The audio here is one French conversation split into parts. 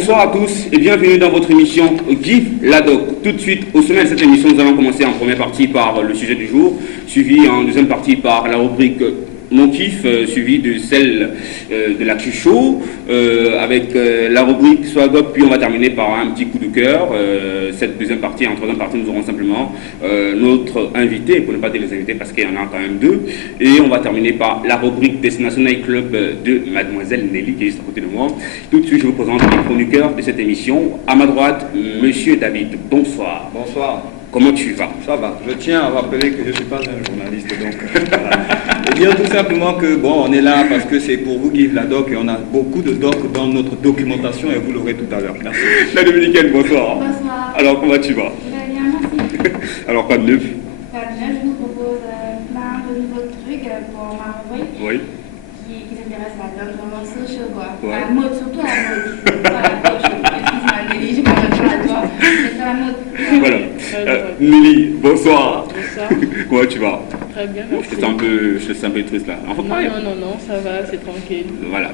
Bonsoir à tous et bienvenue dans votre émission Give la Doc. Tout de suite, au sommet de cette émission, nous allons commencer en première partie par le sujet du jour, suivi en deuxième partie par la rubrique Mon Kiff, suivi de celle de l'actu show, avec la rubrique Swag Up, puis on va terminer par un petit coup de cœur. Cette deuxième partie, en troisième partie, nous aurons simplement notre invité, pour ne pas dire les invités parce qu'il y en a quand même deux, et on va terminer par la rubrique Destination Night Club de Mademoiselle Nelly qui est juste à côté de moi. Tout de suite, je vous présente les chroniqueurs de cette émission. À ma droite, Monsieur David. Bonsoir. Bonsoir. Comment tu vas? Ça va. Je tiens à rappeler que je ne suis pas un journaliste, donc voilà. Et dire tout simplement que bon, on est là parce que c'est pour vous Give la Doc et on a beaucoup de doc dans notre documentation et vous l'aurez tout à l'heure. Merci. La Dominicaine, bonsoir. Bonsoir. Alors, comment tu vas? Je vais bien, merci. Alors, quoi de neuf? Pas de neuf, je vous propose plein de nouveaux trucs pour ma rubrique Oui. qui s'intéresse à la tendance sociale, quoi. Ouais. À la mode, surtout à la mode. Pas à la gauche, excuse-moi, Nelly, je parle pas à toi, mais c'est à la mode. Voilà. Nelly, bonsoir. Bonsoir. Comment tu vas? Très bien, Je merci. te sens un peu triste là. Enfin, Non, ça va, c'est tranquille. Voilà.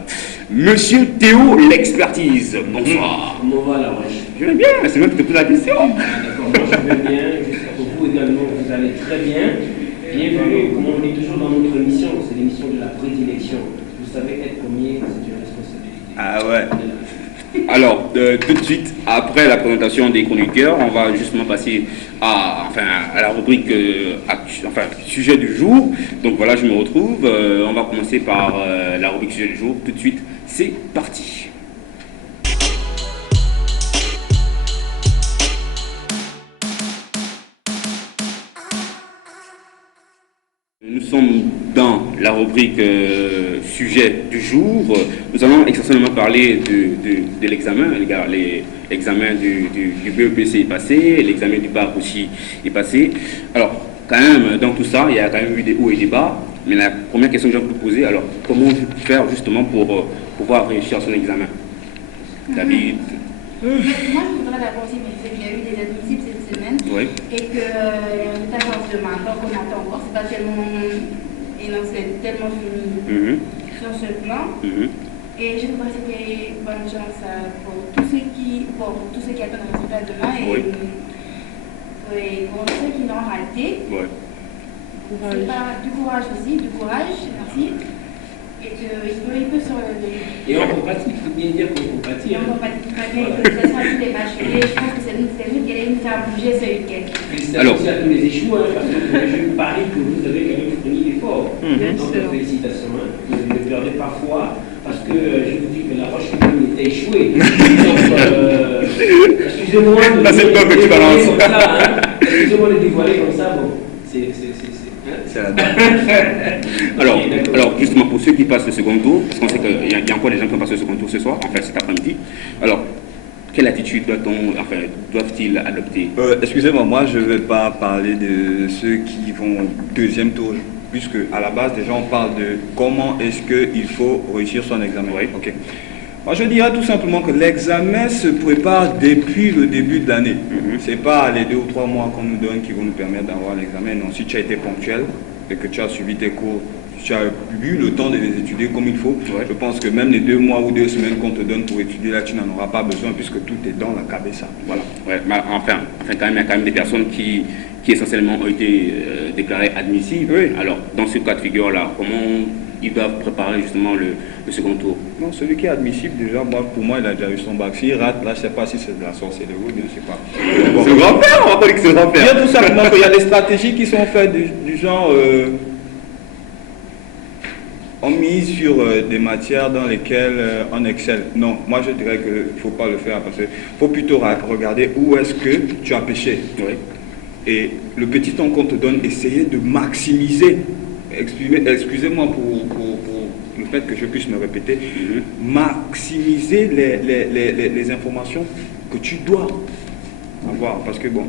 Monsieur Théo, l'expertise. Bonsoir. Comment va la wesh? Je vais bien, c'est moi qui te pose la question. D'accord, moi je vais bien, j'espère que vous également vous allez très bien. Bienvenue, comme on dit toujours dans notre émission, c'est l'émission de la prédilection. Vous savez, être premier, c'est une responsabilité. Ah ouais. Alors, tout de suite, après la présentation des chroniqueurs, on va justement passer à la rubrique sujet du jour. Donc voilà, je me retrouve. On va commencer par la rubrique sujet du jour. Tout de suite, c'est parti. Nous sommes dans la rubrique sujet du jour. Nous allons essentiellement parler de l'examen. L'examen du BEPC est passé, l'examen du bac aussi est passé. Alors, quand même, dans tout ça, il y a quand même eu des hauts et des bas. Mais la première question que j'ai envie de vous poser, alors, comment faire justement pour pouvoir réussir son examen? David? Moi, je voudrais d'abord aussi préciser qu'il y a eu des admissibles cette semaine Oui. et qu'il y a un résultat demain. Donc, on attend encore. C'est pas tellement énoncé, tellement fini sur ce plan. Et je voudrais souhaiter bonne chance pour tous ceux qui attendent le résultat demain et pour ceux qui l'ont raté. Ouais. C'est pas du courage aussi, du courage, merci. Et qu'il peut se relever. Et on compatit, il faut bien dire qu'on compatit. Et on compatit très bien, et que ce soit tous les matchs. Et je pense que c'est nous qui allons nous faire bouger ce week-end. Félicitations aussi à tous les échoués, parce que je parie que vous avez quand même fourni l'effort. Donc félicitations. Ne perdez pas foi, parce que je vous dis que la roche était échouée. Donc, excusez-moi de Là, c'est toi que tu balances. comme ça. Excusez-moi de dévoiler comme ça. Bon, C'est la Alors, justement, pour ceux qui passent le second tour, parce qu'on sait qu'il y a encore des gens qui passent le second tour ce soir, enfin cet après-midi, alors, quelle attitude doivent-ils adopter? Excusez-moi, moi je ne vais pas parler de ceux qui vont au deuxième tour, puisque à la base déjà on parle de comment est-ce qu'il faut réussir son examen. Oui. Ok. Moi je dirais tout simplement que l'examen se prépare depuis le début de l'année. Ce n'est pas les 2 ou 3 mois qu'on nous donne qui vont nous permettre d'avoir l'examen. Non, si tu as été ponctuel et que tu as suivi tes cours, tu as eu le temps de les étudier comme il faut, je pense que même les 2 mois ou 2 semaines qu'on te donne pour étudier là, tu n'en auras pas besoin puisque tout est dans la cabessa. Voilà. Ouais, mais enfin, quand même, il y a quand même des personnes qui essentiellement ont été déclarées admissibles. Oui. Alors, dans ce cas de figure-là, comment ils doivent préparer justement le second tour? Non, celui qui est admissible, déjà, pour moi, il a déjà eu son bac. S'il rate, là, je ne sais pas si c'est de la sorcellerie ou bien je ne sais pas. C'est le grand-père, on va pas dire que c'est le grand-père. Bien tout simplement qu'il y a des stratégies qui sont faites du genre, on mise sur des matières dans lesquelles on excelle. Non, moi je dirais qu'il ne faut pas le faire parce qu'il faut plutôt regarder où est-ce que tu as pêché. Oui. Et le petit temps qu'on te donne, essayer de maximiser, excusez-moi pour le fait que je puisse me répéter, maximiser les informations que tu dois avoir. Parce que bon,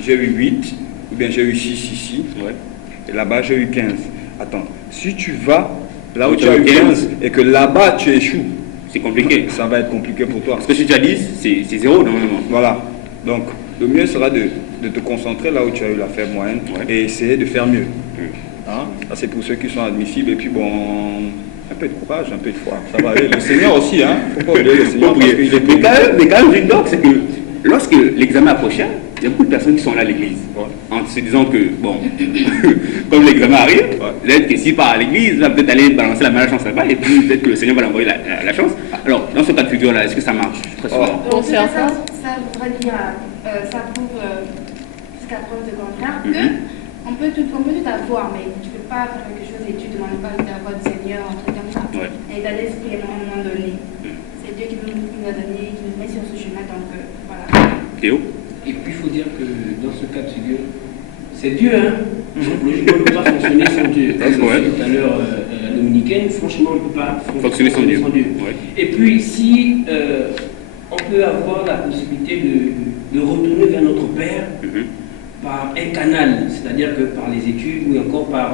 j'ai eu 8, ou bien j'ai eu 6 ici, et là-bas j'ai eu 15. Attends, si tu vas là où tu as eu 15 et que là-bas tu échoues, C'est compliqué. ça va être compliqué pour toi. Parce que si tu as 10, c'est 0 normalement. Voilà. Donc, le mieux sera de te concentrer là où tu as eu la faible moyenne et essayer de faire mieux. Hein? Ça, c'est pour ceux qui sont admissibles. Et puis, bon, Un peu de courage, un peu de foi, ça va aller. Le Seigneur aussi, hein. Faut pas oublier le Seigneur. Parce qu'il est Mais quand même, Doc, c'est que lorsque l'examen approchait, il y a beaucoup de personnes qui sont là à l'église, en se disant que, bon, comme l'examen arrive, peut-être que s'il part à l'église, il va peut-être aller balancer la malchance là-bas, et puis peut-être que le Seigneur va l'envoyer la chance. Alors, dans ce cas de figure-là, est-ce que ça marche très souvent? Donc, ça voudrait dire, ça prouve jusqu'à preuve de contraire que on peut tout avoir, mais tu ne peux pas faire quelque chose et tu ne demandes pas la voix du Seigneur, un truc comme ça. Et l'état d'esprit à un moment donné. C'est Dieu qui nous a donné, qui nous met sur ce chemin, donc voilà. Théo? Et puis il faut dire que dans ce cas de figure, c'est Dieu, hein. Donc logiquement, on ne peut pas fonctionner sans Dieu. Comme je disais tout à l'heure, la dominicaine, franchement, on ne peut pas fonctionner sans Dieu. Et puis si on peut avoir la possibilité de retourner vers notre Père, par un canal, c'est-à-dire que par les études ou encore par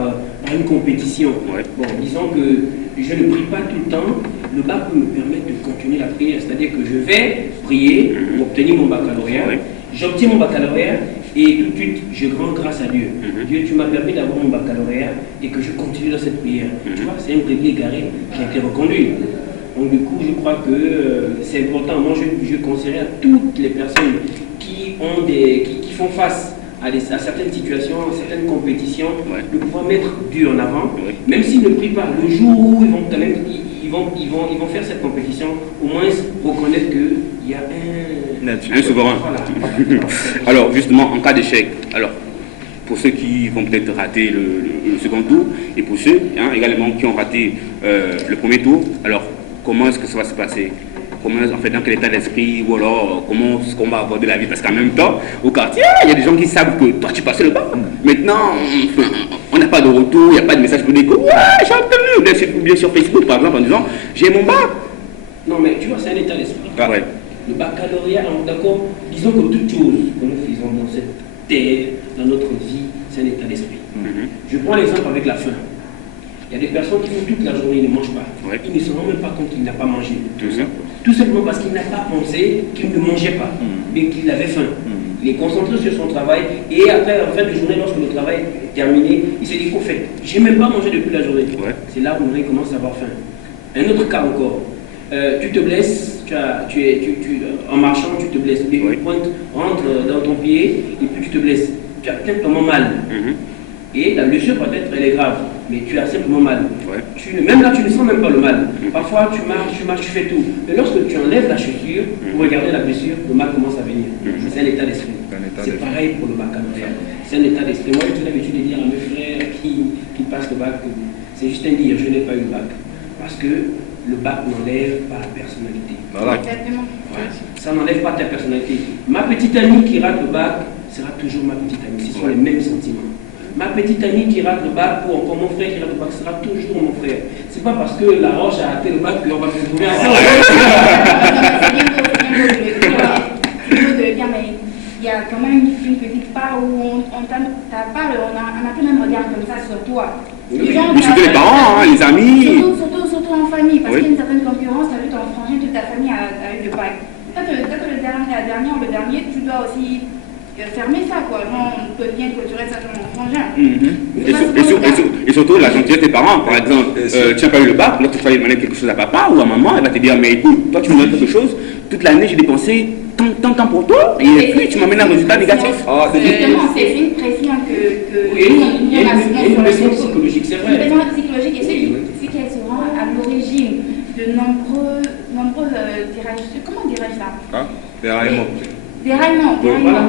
une compétition. Bon, disons que je ne prie pas tout le temps, le bac peut me permettre de continuer la prière, c'est-à-dire que je vais prier pour obtenir mon baccalauréat, j'obtiens mon baccalauréat et tout de suite je rends grâce à Dieu. Dieu, tu m'as permis d'avoir mon baccalauréat et que je continue dans cette prière. Tu vois, c'est un brebis égaré qui a été reconduit. Donc du coup, je crois que c'est important. Moi, je conseillerais à toutes les personnes qui font face à certaines situations, à certaines compétitions, de pouvoir mettre Dieu en avant, même s'ils ne prient pas, le jour où ils vont quand même, ils vont faire cette compétition, au moins reconnaître qu'il y a un souverain. Voilà. Alors justement, en cas d'échec, alors pour ceux qui vont peut-être rater le second tour, et pour ceux également qui ont raté le premier tour, alors comment est-ce que ça va se passer? Comment, en fait, dans quel état d'esprit, ou alors comment est-ce qu'on va aborder la vie? Parce qu'en même temps, au quartier, il y a des gens qui savent que toi tu passais le bac. Maintenant, on n'a pas de retour, il n'y a pas de message pour dire que ouais, j'ai obtenu, ou bien sur Facebook par exemple en disant j'ai mon bac. Non, mais tu vois, c'est un état d'esprit. Le baccalauréat, d'accord, disons que toute chose que nous faisons dans cette terre, dans notre vie, c'est un état d'esprit. Je prends l'exemple avec la faim. Il y a des personnes qui font toute la journée, ils ne mangent pas. Ils ne se rendent même pas compte qu'il n'a pas mangé. Tout simplement parce qu'il n'a pas pensé qu'il ne mangeait pas, mais qu'il avait faim. Il est concentré sur son travail et après, en fin de journée, lorsque le travail est terminé, il se dit qu'au fait, je n'ai même pas mangé depuis la journée. C'est là où il commence à avoir faim. Un autre cas encore, tu te blesses, en marchant, tu te blesses. Les pointes rentrent dans ton pied et puis tu te blesses. Tu as simplement mal. Et la blessure peut-être elle est grave, mais tu as simplement mal. Même là, tu ne sens même pas le mal. Parfois, tu marches, tu fais tout. Mais lorsque tu enlèves la chaussure pour regarder la blessure, le mal commence à venir. C'est un état d'esprit. C'est pareil pour le baccalauréat. C'est un état d'esprit. Moi, j'ai l'habitude de dire à mes frères qui passent le bac que c'est juste un dire, je n'ai pas eu le bac. Parce que le bac n'enlève pas la personnalité. Exactement. Ça n'enlève pas ta personnalité. Ma petite amie qui rate le bac sera toujours ma petite amie. Ce sont les mêmes sentiments. Ma petite amie qui rate le bac, ou encore mon frère qui rate le bac, sera toujours mon frère. C'est pas parce que la roche a raté le bac qu'on va se trouver ensemble. Mais il y a quand même une petite part où on n'a plus même regard comme ça sur toi. Mais surtout les parents, les amis. Surtout en famille, parce qu'il y a une certaine concurrence, tu as vu ton frangin, toute ta famille a eu le bac. Quand le dernier, tu dois aussi fermer ça, quoi. Non, on peut bien clôturer ça comme mon frangin. Et surtout la gentillesse des parents, par exemple, tu n'as pas eu le bac, là tu vas demander quelque chose à papa ou à maman, elle va te dire mais écoute, toi tu me donnes quelque chose, toute l'année j'ai dépensé tant de temps pour toi, et puis tu m'amènes un résultat négatif. C'est une pression que il y a une pression psychologique, c'est vrai. Une pression psychologique, et c'est qu'elle se rend à l'origine de nombreux comment dirais-je ça? Déraillement. Déraillement. Voilà.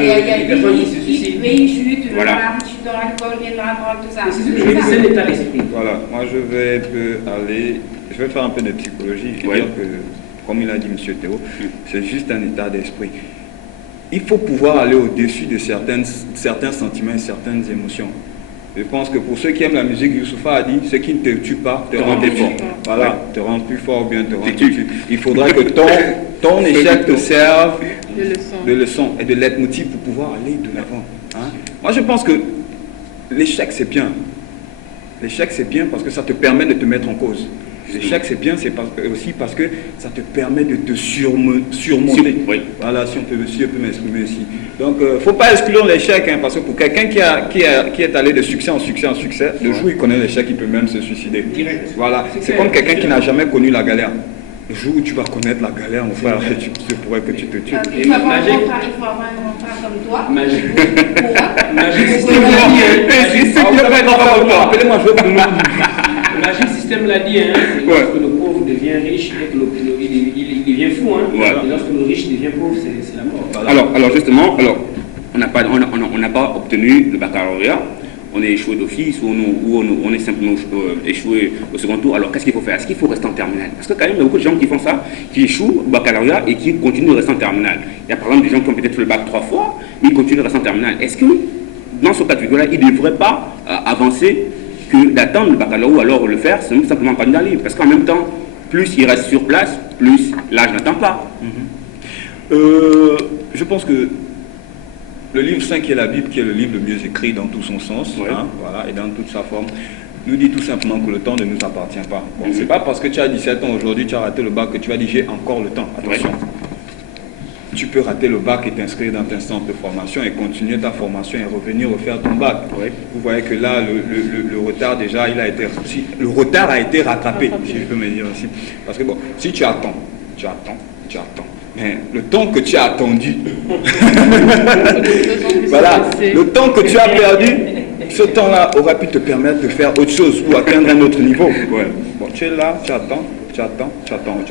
Il y a des personnes qui se suicident. Ils chutent dans l'alcool, bien dans la drogue, tout ça. C'est l'état d'esprit. Voilà, moi je vais faire un peu de psychologie. Je veux dire que, comme il a dit M. Théo, c'est juste un état d'esprit. Il faut pouvoir aller au-dessus de certains sentiments et certaines émotions. Je pense que pour ceux qui aiment la musique, Youssoufa a dit, ce qui ne te tue pas te rend plus fort. Voilà, te rend plus fort ou bien te rend plus tue. Il faudra que ton échec te serve de leçon et de leitmotiv pour pouvoir aller de l'avant. Moi, je pense que l'échec, c'est bien. L'échec, c'est bien parce que ça te permet de te mettre en cause. L'échec, c'est bien, c'est aussi parce que ça te permet de te surmonter. Oui. Voilà, si je peux m'exprimer ici. Donc, il ne faut pas exclure l'échec, hein, parce que pour quelqu'un qui est allé de succès en succès en succès, le jour où il connaît l'échec, il peut même se suicider. Direct. Voilà, c'est comme quelqu'un qui n'a jamais connu la galère. Le jour où tu vas connaître la galère, mon frère, tu pourrais que tu te tues. Il faut avoir un grand frère comme toi. Magique. Magique Système l'a dit, hein. Appelez-moi Joe Bruno. Magique Système l'a dit, hein. Lorsque le pauvre devient riche et que il devient fou, hein. Ouais. Et lorsque le riche devient pauvre, c'est la mort. Voilà. Alors justement, on n'a pas obtenu le baccalauréat. On est échoué d'office ou on est simplement échoué au second tour. Alors qu'est-ce qu'il faut faire? Est-ce qu'il faut rester en terminale? Parce que quand même, il y a beaucoup de gens qui font ça, qui échouent au baccalauréat et qui continuent de rester en terminale. Il y a par exemple des gens qui ont peut-être fait le bac 3 fois, mais ils continuent de rester en terminale. Est-ce que dans ce cas de figure-là, ils ne devraient pas avancer que d'attendre le baccalauréat ou alors le faire simplement en candidat libre? Parce qu'en même temps, plus ils restent sur place, plus l'âge n'attend pas. Je pense que le livre 5 qui est la Bible, qui est le livre le mieux écrit dans tout son sens, Ouais. voilà, et dans toute sa forme, nous dit tout simplement que le temps ne nous appartient pas. Bon, c'est pas parce que tu as 17 ans aujourd'hui, tu as raté le bac que tu vas dire j'ai encore le temps. Attention. Tu peux rater le bac et t'inscrire dans un centre de formation et continuer ta formation et revenir refaire ton bac. Ouais. Vous voyez que là, le retard déjà, le retard a été rattrapé, si je peux me dire aussi. Parce que bon, si tu attends. Mais le temps que tu as attendu, voilà, le temps que tu as perdu, ce temps-là aurait pu te permettre de faire autre chose ou atteindre un autre niveau. Ouais. Bon, tu es là, tu attends.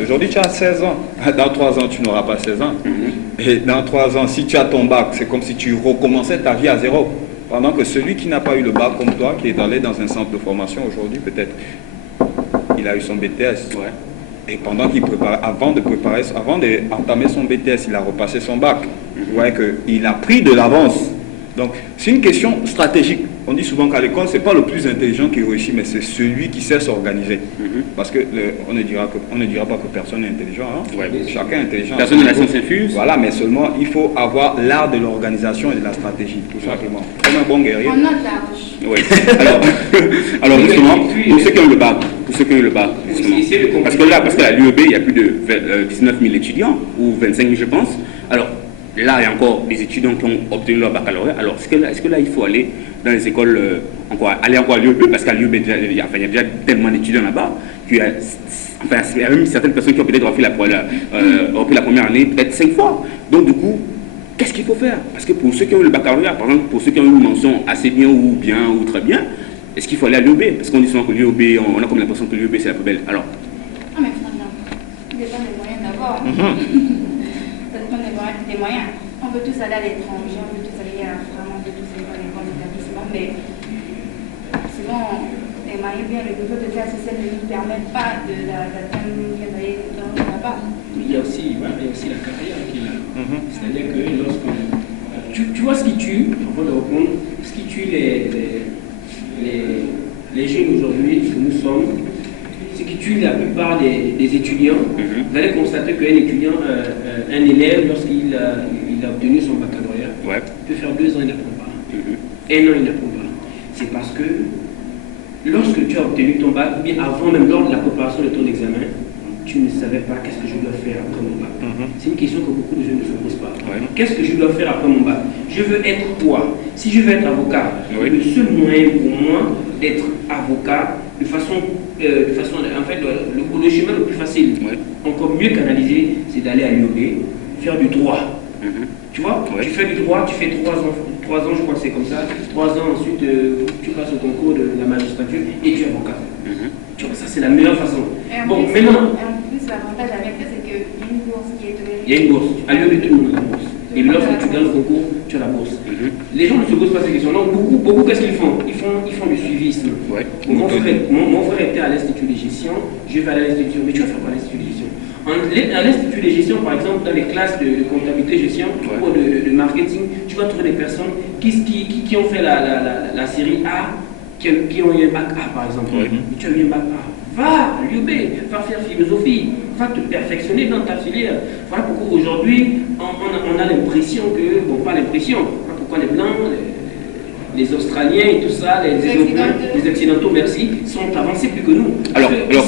Aujourd'hui, tu as 16 ans. Dans 3 ans, tu n'auras pas 16 ans. Et dans 3 ans, si tu as ton bac, c'est comme si tu recommençais ta vie à zéro. Pendant que celui qui n'a pas eu le bac comme toi, qui est allé dans un centre de formation aujourd'hui, peut-être, il a eu son BTS. Ouais. Et pendant qu'il préparait, avant d'entamer son BTS, il a repassé son bac. Vous voyez qu'il a pris de l'avance. Donc, c'est une question stratégique. On dit souvent qu'à l'école, ce n'est pas le plus intelligent qui réussit, mais c'est celui qui sait s'organiser. Parce que on ne dira pas que personne n'est intelligent. Hein? Ouais. Chacun est intelligent. Personne n'a la science infuse. Voilà, mais seulement il faut avoir l'art de l'organisation et de la stratégie, tout simplement. Comme un bon guerrier. On note large. Oui. Alors justement, pour ceux qui ont le bac, justement, parce qu'à l'UEB, il y a plus de 19 000 étudiants, ou 25 000 je pense. Alors là, il y a encore des étudiants qui ont obtenu leur baccalauréat. Alors est-ce que là, il faut aller dans les écoles, aller encore à l'UEB, parce qu'à l'UEB, il y a déjà tellement d'étudiants là-bas, il y a même certaines personnes qui ont peut-être refait la première année, peut-être 5 fois. Donc du coup, qu'est-ce qu'il faut faire? Parce que pour ceux qui ont eu le baccalauréat, par exemple, pour ceux qui ont eu une mention assez bien ou très bien, est-ce qu'il faut aller à l'UEB? Parce qu'on dit souvent que l'UEB, on a comme l'impression que l'UEB c'est la poubelle. Alors Ah, mais franchement, ça dépend des moyens d'abord. Ça dépend des moyens. On veut tous aller à l'étranger, on veut tous aller vraiment tous aller dans les grands établissements, mais souvent, les moyens bien, le niveau de classe sociale ne nous permet pas d'atteindre d'aller là-bas. Il y a aussi la carrière qui est là. C'est-à-dire que lorsque tu vois ce qui tue, pour le répondre, ce qui tue les jeunes aujourd'hui que nous sommes, ce qui tue la plupart des étudiants, vous allez constater qu'un étudiant, un élève, lorsqu'il a obtenu son baccalauréat, peut faire 2 ans, il n'apprend pas. 1 an, il n'apprend pas. C'est parce que lorsque tu as obtenu ton bac, ou bien avant même lors de la préparation de ton examen, tu ne savais pas qu'est-ce que je dois faire après mon bac. C'est une question que beaucoup de jeunes ne se posent pas. Qu'est-ce que je dois faire après mon bac? Je veux être quoi? Si je veux être avocat, le seul moyen pour moi d'être avocat, de façon en fait, le chemin le plus facile, encore mieux canalisé, c'est d'aller à l'UEB, faire du droit. Tu vois, tu fais du droit, tu fais 3 ans, je crois que c'est comme ça. 3 ans, ensuite, tu passes au concours de la magistrature et tu es avocat. Tu vois, ça, c'est la meilleure façon. Bon, maintenant. Et en plus, l'avantage avec ça, c'est qu'il y a une bourse qui est donnée. Il y a une bourse. À l'UEB, tout le monde a la bourse. Et lorsque tu gagnes le concours, tu as la bourse. Les gens ne se posent pas ces questions. Donc, beaucoup qu'est-ce qu'ils font? Ils font du suivisme. Mon frère était à l'Institut de gestion, je vais à l'Institut, mais tu vas faire quoi à l'Institut de gestion? À l'Institut de gestion, par exemple, dans les classes de comptabilité gestion ou de marketing, tu vas trouver des personnes qui ont fait la série A, qui ont eu un bac A, par exemple. Tu as eu un bac A. Va à l'UEB, va faire philosophie, va te perfectionner dans ta filière. Voilà pourquoi aujourd'hui, on a l'impression que, bon, pas l'impression, voilà pourquoi les Blancs, les Australiens et tout ça, les Occidentaux, merci, sont avancés plus que nous. Ils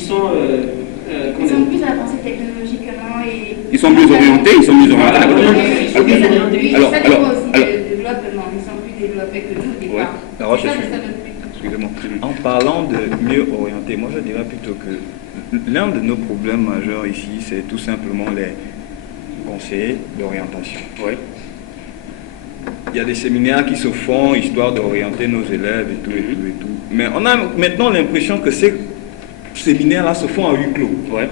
sont plus avancés technologiquement et... Ils sont mieux orientés, ils sont mieux orientés. Ils sont plus orientés. Ça dépend aussi du développement. Ils sont plus développés que nous, des fois. Alors, excusez-moi. En parlant de mieux orienté, moi je dirais plutôt que l'un de nos problèmes majeurs ici, c'est tout simplement les conseillers d'orientation. Oui. Il y a des séminaires qui se font histoire d'orienter nos élèves et tout, et tout, et tout. Mais on a maintenant l'impression que ces séminaires-là se font à huis clos. Ouais.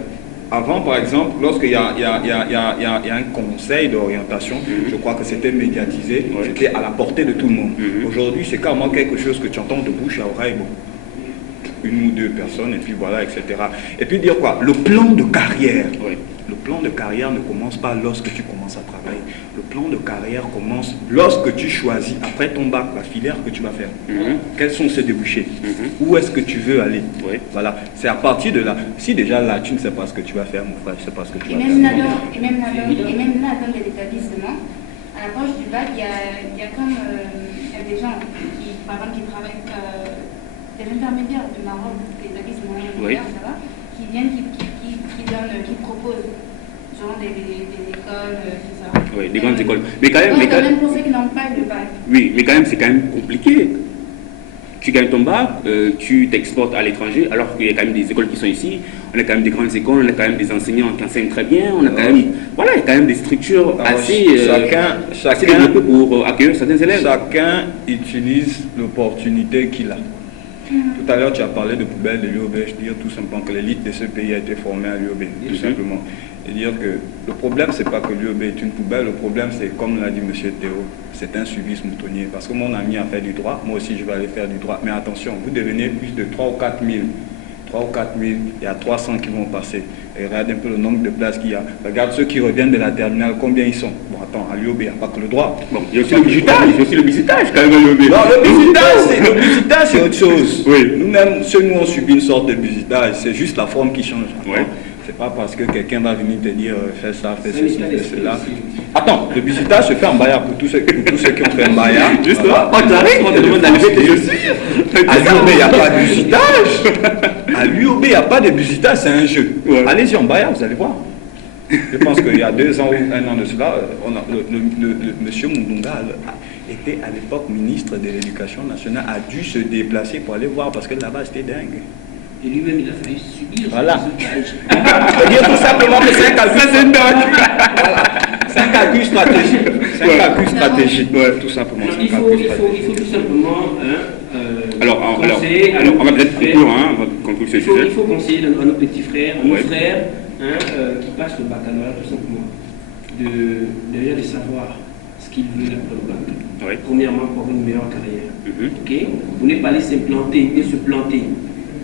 Avant, par exemple, lorsqu'il y a un conseil d'orientation, je crois que c'était médiatisé, c'était à la portée de tout le monde. Aujourd'hui, c'est carrément quelque chose que tu entends de bouche à oreille, bon, une ou deux personnes, et puis voilà, etc. Et puis dire quoi? Le plan de carrière. Oui. Le plan de carrière ne commence pas lorsque tu commences à travailler. Le plan de carrière commence lorsque tu choisis, après ton bac, la filière que tu vas faire. Quels sont ces débouchés? Où est-ce que tu veux aller? Voilà. C'est à partir de là. Si déjà là, tu ne sais pas ce que tu vas faire, mon frère, je ne sais pas ce que tu vas faire. Et même là, dans l'établissement, à l'approche du bac, il y a des gens qui, par exemple, qui travaillent, des intermédiaires du Maroc, des établissements, ça va, qui viennent, qui proposent genre des écoles, tout ça. Oui, des grandes écoles. Mais quand même, même pour ceux qui n'ont pas le bac. Oui, mais quand même, c'est quand même compliqué. Tu gagnes ton bac, tu t'exportes à l'étranger, alors qu'il y a quand même des écoles qui sont ici. On a quand même des grandes écoles, on a quand même des enseignants qui enseignent très bien. On a quand même, voilà, il y a quand même des structures assez développées pour accueillir certains élèves. Chacun utilise l'opportunité qu'il a. Tout à l'heure, tu as parlé de poubelles de l'UOB. Je dis tout simplement que l'élite de ce pays a été formée à l'UOB, tout simplement. Et dire que le problème, c'est pas que l'UOB est une poubelle, le problème, c'est, comme l'a dit M. Théo, c'est un suivi moutonnier. Parce que mon ami a fait du droit, moi aussi, je vais aller faire du droit. Mais attention, vous devenez plus de 3 ou 4 000. 3 ou 4 000, il y a 300 qui vont passer. Et regarde un peu le nombre de places qu'il y a. Regarde ceux qui reviennent de la terminale, combien ils sont. Bon, attends, à l'UOB, il n'y a pas que le droit. Bon, il y a aussi le visitage, quand même à l'UOB. Non, le visitage, c'est autre chose. Oui. Nous-mêmes, nous, on subit une sorte de visitage. C'est juste la forme qui change. Oui. C'est pas parce que quelqu'un va venir te dire fais ça, fais ceci, fais cela. Attends, le visitage se fait en Baïa pour tous ceux qui ont fait un Baïa. Justement, quand tu arrives, on te demande d'aller tes chaussures. À l'UOB, il n'y a pas de visitage. À l'UOB, il n'y a pas de visitage, c'est un jeu. Allez-y en Baïa, vous allez voir. Je pense qu'il y a 2 ans ou 1 an de cela, monsieur Mundunga était à l'époque ministre de l'Éducation nationale, a dû se déplacer pour aller voir parce que là-bas c'était dingue. Et lui-même, il a failli subir voilà. C'est-à-dire tout simplement que c'est un calcul. Voilà. C'est un calcul stratégique. C'est un calcul stratégique, tout simplement. Il faut tout simplement alors, on va peut-être conclure, on va conclure ce sujet. Il faut conseiller à nos petits frères, à nos frères qui passent le baccalauréat tout simplement, de savoir ce qu'ils veulent après le bac. Premièrement, pour une meilleure carrière. Ok. Vous n'êtes pas allé s'implanter et se planter.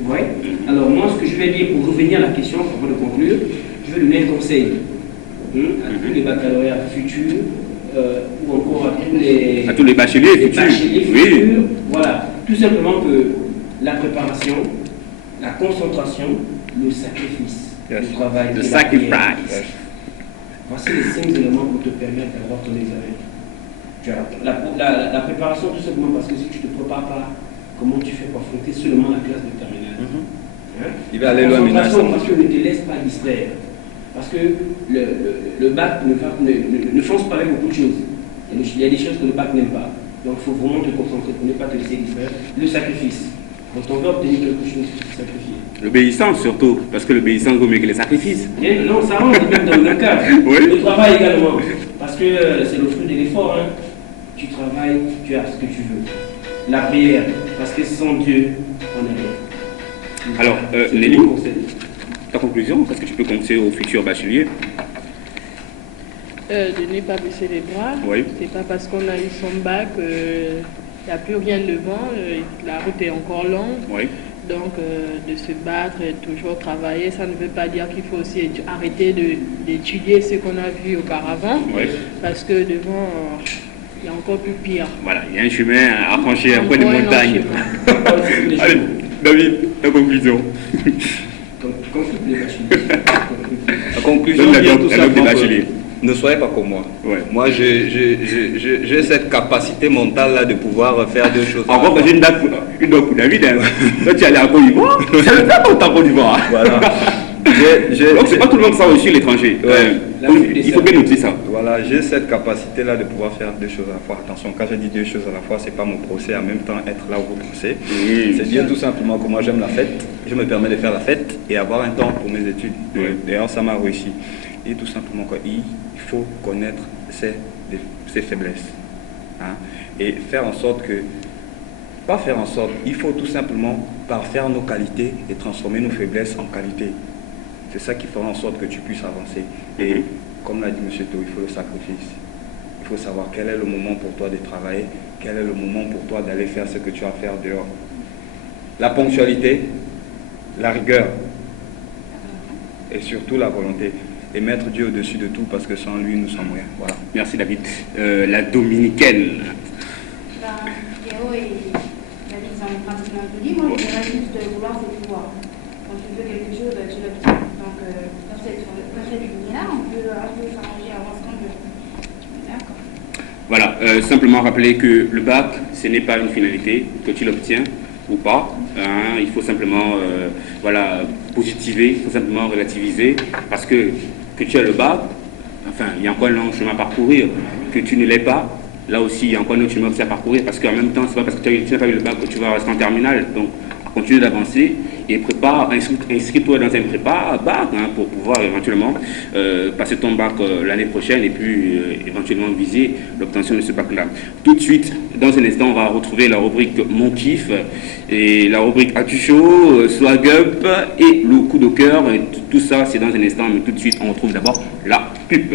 Ouais. Alors moi, ce que je vais dire pour revenir à la question, avant de conclure, je vais donner un conseil à tous les baccalauréats futurs ou encore à tous les bacheliers futurs. Voilà, tout simplement que la préparation, la concentration, le sacrifice, le travail, le sacrifice. Voici les 5 éléments pour te permettre d'avoir ton examen. La préparation, tout simplement parce que si tu ne te prépares pas, comment tu fais pour affronter seulement la classe de terminale? Il va aller loin, parce que ne te laisse pas distraire. Parce que le bac ne fonce pas avec beaucoup de choses. Il y a des choses que le bac n'aime pas. Donc il faut vraiment te concentrer pour ne pas te laisser distraire. Le sacrifice. Quand on veut obtenir quelque chose, il faut sacrifier. L'obéissance surtout, parce que l'obéissance vaut mieux que les sacrifices. Non, ça rentre même dans le cas. Le travail également. Parce que c'est le fruit de l'effort. Tu travailles, tu as ce que tu veux. La prière, parce que sans Dieu, on n'est rien. Alors, Nelly, ta conclusion, qu'est-ce que tu peux conseiller aux futurs bacheliers? De ne pas baisser les bras. C'est pas parce qu'on a eu son bac, il n'y a plus rien devant, la route est encore longue. Donc, de se battre et toujours travailler, ça ne veut pas dire qu'il faut aussi arrêter d'étudier ce qu'on a vu auparavant. Parce que devant, il y a encore plus pire. Voilà, il y a un chemin à franchir, un point de montagne. Allez, David, ta conclusion. La conclusion, des bacheliers. Ne soyez pas comme moi. Ouais. Moi, j'ai cette capacité mentale-là de pouvoir faire deux choses. Encore que j'ai une date pour David. Hein. Toi, tu es allé à Côte d'Ivoire. Tu as le temps pour ta Côte d'Ivoire. Voilà. Donc, c'est pas tout le monde ça aussi, l'étranger. Ouais. Il faut bien noter ça. Voilà, j'ai cette capacité-là de pouvoir faire deux choses à la fois. Attention, quand je dis deux choses à la fois, c'est pas mon procès, en même temps être là où vous procès. C'est bien tout simplement que moi j'aime la fête. Je me permets de faire la fête et avoir un temps pour mes études. D'ailleurs, ça m'a réussi. Et tout simplement, quoi, il faut connaître ses faiblesses. Hein, et faire en sorte que, pas faire en sorte, il faut tout simplement parfaire nos qualités et transformer nos faiblesses en qualités. C'est ça qui fera en sorte que tu puisses avancer. Et comme l'a dit M. Théo, il faut le sacrifice. Il faut savoir quel est le moment pour toi de travailler, quel est le moment pour toi d'aller faire ce que tu as à faire dehors. La ponctualité, la rigueur et surtout la volonté. Et mettre Dieu au-dessus de tout parce que sans lui, nous sommes rien. Voilà. Merci David. La dominicaine. Théo et David sont pratiquement tout dit. Moi, je dirais juste de vouloir c'est pouvoir. Quand tu veux quelque chose, tu l'obtiens. Donc, dans cette ligne-là, on peut s'arranger, avancer comme on veut. D'accord. Voilà, simplement rappeler que le bac, ce n'est pas une finalité, que tu l'obtiens ou pas. Hein, il faut simplement positiver, il faut simplement relativiser, parce que tu as le bac, enfin, il y a encore un long chemin à parcourir, que tu ne l'aies pas, là aussi, il y a encore un autre chemin à parcourir, parce qu'en même temps, c'est pas parce que tu n'as pas eu le bac que tu vas rester en terminale. Donc, continue d'avancer et inscris-toi dans un prépa bac pour pouvoir éventuellement passer ton bac l'année prochaine et puis éventuellement viser l'obtention de ce bac-là. Tout de suite, dans un instant, on va retrouver la rubrique Mon Kiff et la rubrique Actu Show, Swag Up et le coup de cœur. Tout ça, c'est dans un instant, mais tout de suite, on retrouve d'abord la pub.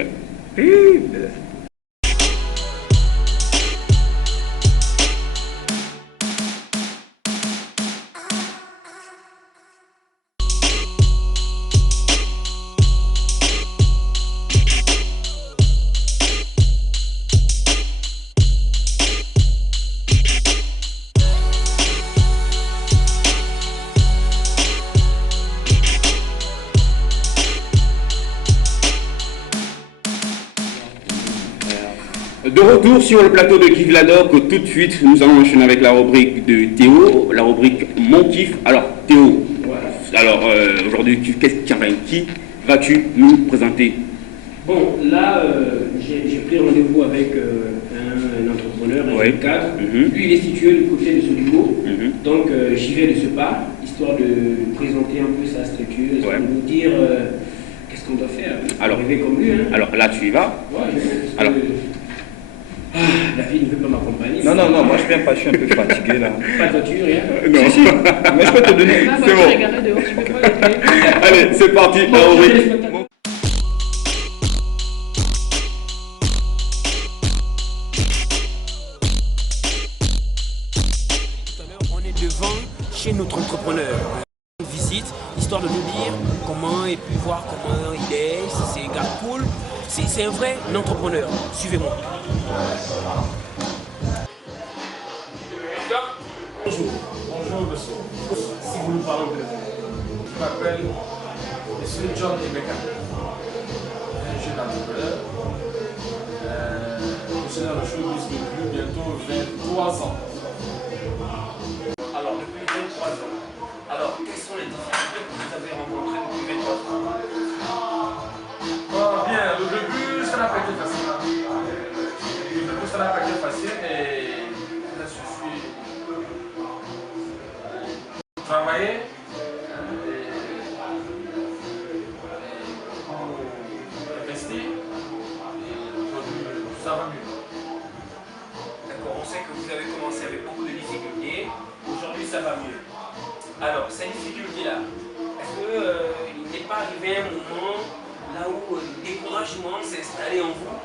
De retour sur le plateau de Kiff Ladoc, tout de suite, nous allons enchaîner avec la rubrique de Théo, la rubrique Mon Kiff. Alors, Théo, aujourd'hui, qui vas-tu nous présenter? Bon, là, j'ai pris rendez-vous avec un entrepreneur, un cadre. Lui, il est situé du côté de Soligo. Donc, j'y vais de ce pas, histoire de présenter un peu sa structure, de nous dire qu'est-ce qu'on doit faire. Alors, comme lui, hein. Alors, là, tu y vas. Alors, la vie ne veut pas m'accompagner. Non, moi je viens pas, je suis un peu fatigué là. Pas de voiture, rien. Non. Si, mais je peux te donner. C'est bon. Allez, c'est parti. On est devant chez notre entrepreneur. Une visite, histoire de nous dire comment et puis voir comment il est, si c'est un gars cool. C'est un vrai entrepreneur. Suivez-moi. Bonjour. Bonjour, monsieur. Si vous nous parlez de vous, je m'appelle M. John Emeka, un jeune entrepreneur. Je suis dans le showbiz depuis bientôt 23 ans. Alors, depuis 23 ans. Alors, quelles sont les difficultés que vous avez rencontrées depuis 23 ans? Bien, au début, ça n'a pas été facile. Au début, ça n'a pas été facile et là, je suis travaillé pour investir et aujourd'hui, ça va mieux. D'accord, on sait que vous avez commencé avec beaucoup de difficultés. Aujourd'hui, ça va mieux. Alors, ces difficultés-là, est-ce qu'il n'est pas arrivé un moment là où le découragement s'est installé en vous,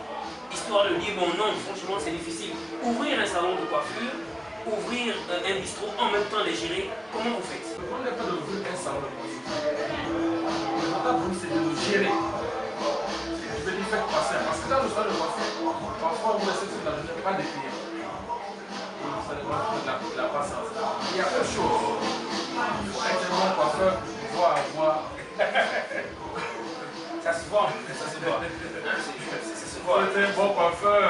histoire de dire, bon non, franchement c'est difficile. Ouvrir un salon de coiffure, ouvrir un bistrot, en même temps les gérer, comment vous faites? Le problème n'est pas d'ouvrir un salon de coiffure. Le problème c'est de le gérer. Je vais lui faire passer, parce que dans le salon de coiffure, parfois vous laissez sur la journée pas de clients. Et ça demande de la patience. Il y a autre chose. Il faut être un bon coiffeur pour pouvoir avoir Ça se voit, ça se voit. Ça se voit. C'était un bon coiffeur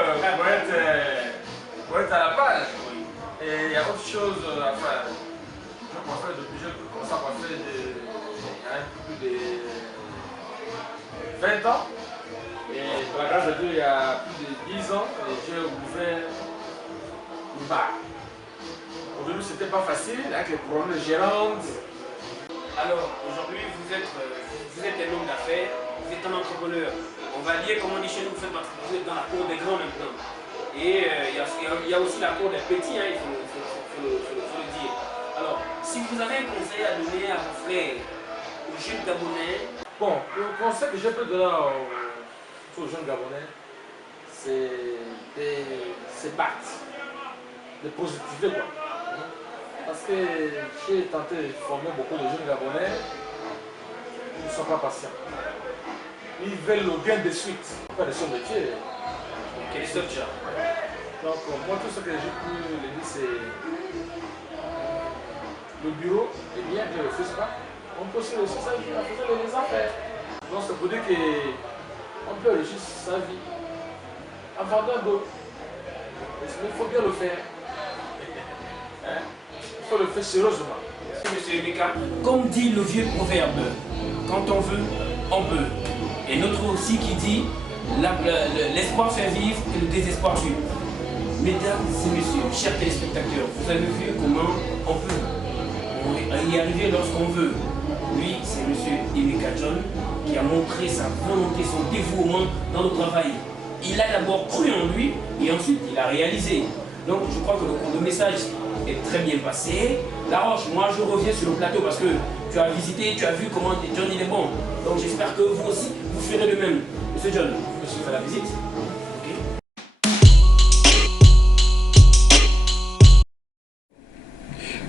pour être à la page. Et il y a autre chose à faire. Je coiffais depuis que j'ai commencé à coiffer il y a un peu plus de 20 ans. Et par la grâce de Dieu, il y a plus de 10 ans, j'ai ouvert une bar. Au début, c'était pas facile avec les problèmes de gérante. Alors, aujourd'hui, vous êtes un homme d'affaires, vous êtes un entrepreneur. On va dire, comme on dit chez nous, vous êtes dans la cour des grands maintenant. Et il y a aussi la cour des petits, hein, il faut le dire. Alors, si vous avez un conseil à donner à vos frères, aux jeunes Gabonais. Bon, le conseil que j'ai pu donner aux jeunes Gabonais, c'est de battre, de positiver quoi. Parce que j'ai tenté de former beaucoup de jeunes Gabonais, ils ne sont pas patients. Ils veulent le gain de suite, pas de son métier. Quel est ce job? Donc moi tout ce que j'ai pu le dire c'est le bureau est bien que le fasse pas. On peut aussi réussir sa vie en faisant des affaires. Donc c'est pour dire qu'on peut réussir sa vie en vendant d'autres. Mais il faut bien le faire. Hein? Il faut le faire sérieusement. Monsieur Emeka, comme dit le vieux proverbe, quand on veut, on peut. Et notre aussi qui dit, l'espoir fait vivre et le désespoir tue. Mesdames et messieurs, chers téléspectateurs, vous avez vu comment on peut y arriver lorsqu'on veut. Lui, c'est monsieur Emeka John qui a montré sa volonté, son dévouement dans le travail. Il a d'abord cru en lui et ensuite il a réalisé. Donc je crois que le message est très bien passé. Laroche, moi je reviens sur le plateau parce que tu as visité, tu as vu comment John il est bon. Donc j'espère que vous aussi, vous ferez de même. Monsieur John, je suis fait la visite.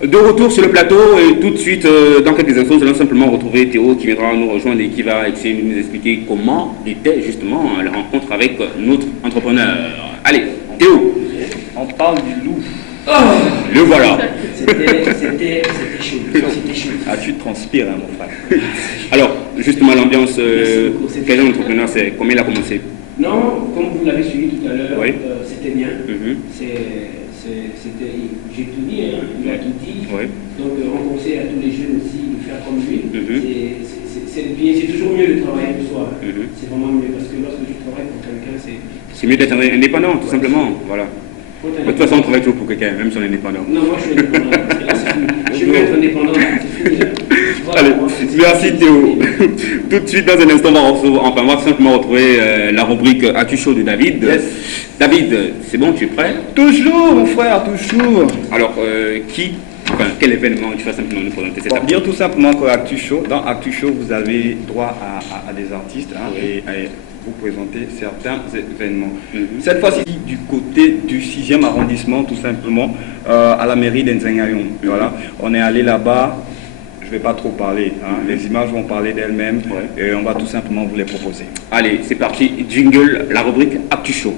De retour sur le plateau et tout de suite, dans quelques instants, nous allons simplement retrouver Théo qui viendra nous rejoindre et qui va essayer de nous expliquer comment était justement la rencontre avec notre entrepreneur. Allez, Théo. On parle du loup. Le voilà. C'était chaud. Ah, tu transpires, hein, mon frère. Alors, justement, l'ambiance, quel genre d'entrepreneur c'est? Comment il a commencé? Non, comme vous l'avez suivi tout à l'heure, oui. C'était bien. J'ai tout dit, hein, il a tout dit. Oui. Donc on conseille à tous les jeunes aussi de faire comme lui. C'est bien, c'est toujours mieux de travailler pour soi. C'est vraiment mieux parce que lorsque tu travailles pour quelqu'un, c'est mieux d'être indépendant, tout simplement. Voilà. De toute façon, on travaille toujours pour quelqu'un, même si on est indépendant. Non, moi je suis indépendant. Là, c'est fini. Je veux être indépendant, c'est fini. Voilà, allez, merci Théo. Tout de suite, dans un instant, on va simplement retrouver la rubrique As-tu chaud de David. Yes. David, c'est bon, tu es prêt? Toujours, mon frère, toujours. Alors, quel événement tu vas simplement nous présenter cette Dire tout simplement que dans Actu Show, vous avez droit à des artistes et vous présenter certains événements. Cette fois-ci, du côté du 6e arrondissement, tout simplement, à la mairie d'Nzengayong. Voilà, on est allé là-bas. Je ne vais pas trop parler, les images vont parler d'elles-mêmes et on va tout simplement vous les proposer. Allez, c'est parti, jingle, la rubrique Actu Show.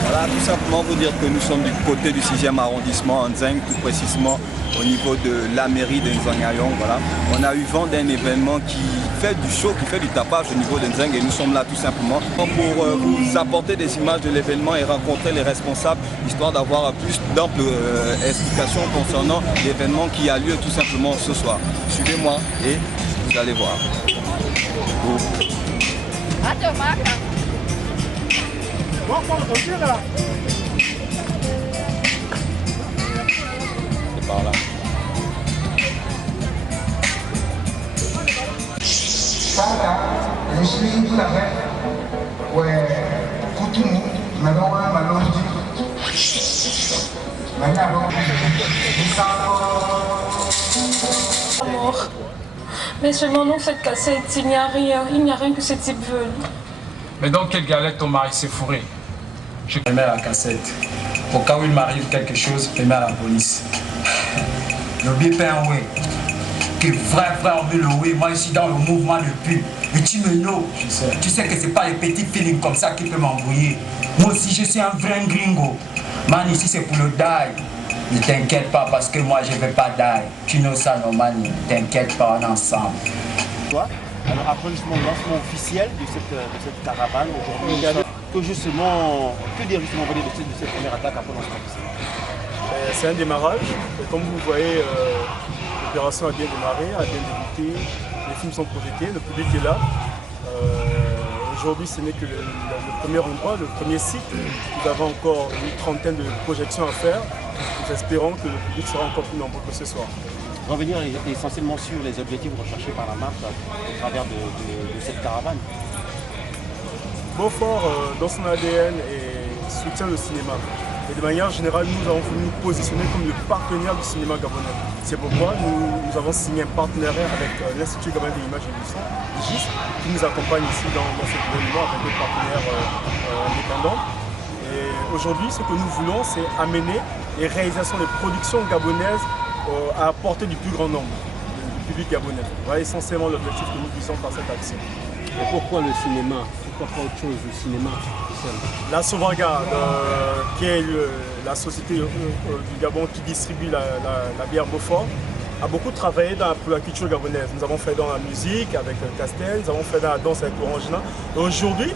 Voilà, tout simplement vous dire que nous sommes du côté du 6e arrondissement, en Nzeng, tout précisément au niveau de la mairie de Nzengayong. Voilà. On a eu vent d'un événement qui fait du show, qui fait du tapage au niveau de Nzeng et nous sommes là tout simplement pour vous apporter des images de l'événement et rencontrer les responsables, histoire d'avoir plus d'amples explications concernant l'événement qui a lieu tout simplement ce soir. Suivez-moi et vous allez voir. C'est par là. Je suis tout à fait Koutoumou, Maloa, Maloji, Amour. Mais seulement dans cette cassette, il n'y a rien que ce type veut. Mais dans quelle galette ton mari s'est fourré? Je mets à la cassette. Au cas où il m'arrive quelque chose, je mets à la police. Le bipin, oui. que vrai oui, moi je suis dans le mouvement depuis. Et tu me know. Tu sais que c'est pas les petits feelings comme ça qui peuvent m'embrouiller. Moi aussi je suis un vrai gringo. Man, ici c'est pour le die. Ne t'inquiète pas parce que moi je vais pas die. Tu know ça, non man, ne t'inquiète pas, on est ensemble. Alors après justement le lancement officiel de cette caravane aujourd'hui, que dire justement de cette première attaque après lancement officiel? C'est un démarrage, et comme vous voyez, l'opération a bien démarré, a bien débuté, les films sont projetés, le public est là. Aujourd'hui ce n'est que le premier endroit, le premier site, nous avons encore une trentaine de projections à faire, nous espérons que le public sera encore plus nombreux que ce soir. Revenir essentiellement sur les objectifs recherchés par la marque au travers de cette caravane. Beaufort, dans son ADN, soutient le cinéma. Et de manière générale, nous avons voulu nous positionner comme le partenaire du cinéma gabonais. C'est pourquoi nous avons signé un partenariat avec l'Institut gabonais de l'image et du son, GIS, qui nous accompagne ici dans cet événement avec d'autres partenaires indépendants. Et aujourd'hui, ce que nous voulons, c'est amener les réalisations, les productions gabonaises à la portée du plus grand nombre, du public gabonais. Voilà essentiellement l'objectif que nous visons par cette action. Et pourquoi le cinéma? Pourquoi pas autre chose, le cinéma? La Sauvegarde, qui est la société du Gabon qui distribue la bière Beaufort, a beaucoup travaillé pour la culture gabonaise. Nous avons fait dans la musique avec Castel, nous avons fait dans la danse avec Orangina. Aujourd'hui,